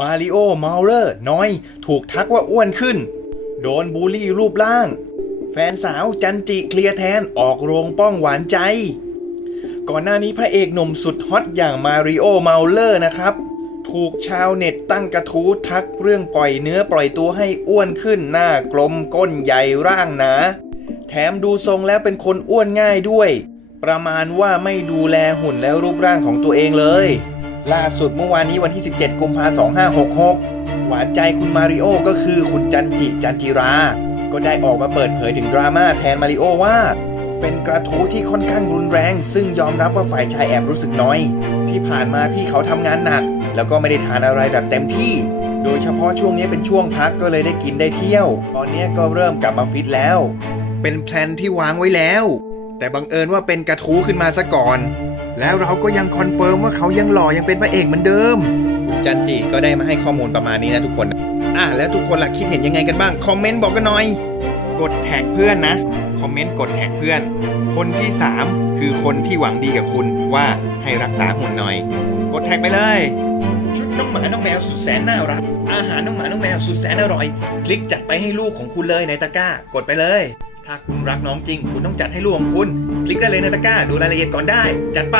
มาริโอเมาเลอร์น้อย ถูกทักว่าอ้วนขึ้น โดนบูลลี่รูปร่าง แฟนสาวจันจิเคลียร์แทนออกโรงป้องหวานใจ ก่อนหน้านี้พระเอกหนุ่มสุดฮอตอย่างมาริโอเมาเลอร์นะครับ ถูกชาวเน็ตตั้งกระทู้ทักเรื่องปล่อยเนื้อปล่อยตัวให้อ้วนขึ้นหน้ากลมก้นใหญ่ร่างหนา แถมดูทรงแล้วเป็นคนอ้วนง่ายด้วย ประมาณว่าไม่ดูแลหุ่นและรูปร่างของตัวเองเลย ล่าสุดเมื่อวานนี้วันที่ 17 กุมภาพันธ์2566 หวานใจคุณมาริโอก็คือคุณจันจิจันจิรา ก็ได้ออกมาเปิดเผยถึงดราม่าแทนมาริโอว่า เป็นกระทู้ที่ค่อนข้างรุนแรง ซึ่งยอมรับว่าฝ่ายชายแอบรู้สึกน้อย ที่ผ่านมาพี่เขาทำงานหนัก แล้วก็ไม่ได้ทานอะไรแบบเต็มที่ โดยเฉพาะช่วงนี้เป็นช่วงพักก็เลยได้กินได้เที่ยว ตอนนี้ก็เริ่มกลับมาฟิตแล้ว เป็นแพลนที่วางไว้แล้ว แต่บังเอิญว่าเป็นกระทู้ขึ้นมาซะก่อน แล้วเราก็ยังคอนเฟิร์มว่าเขายังหล่อยังเป็นพระเอกเหมือนเดิมคุณจันจิก็ได้มาให้ข้อมูลประมาณนี้นะทุกคนอะแล้วทุกคนล่ะคิดเห็นยังไงกันบ้างคอมเมนต์บอกกันหน่อย กดแท็กเพื่อนนะคอมเมนต์กดแท็กเพื่อน คนที่ 3 คือคนที่หวังดีกับคุณว่าให้รักษาหุ่นหน่อย กดแท็กไปเลย น้องหมาน้องแมวสุดแสนน่ารัก อาหารน้องหมาน้องแมวสุดแสนอร่อย คลิกจัดไปให้ลูกของคุณเลยในตะกร้า กดไปเลย ถ้าคุณรักน้องจริง คุณต้องจัดให้ลูกของคุณ คลิกได้เลยในตะกร้า ดูรายละเอียดก่อนได้ จัดไป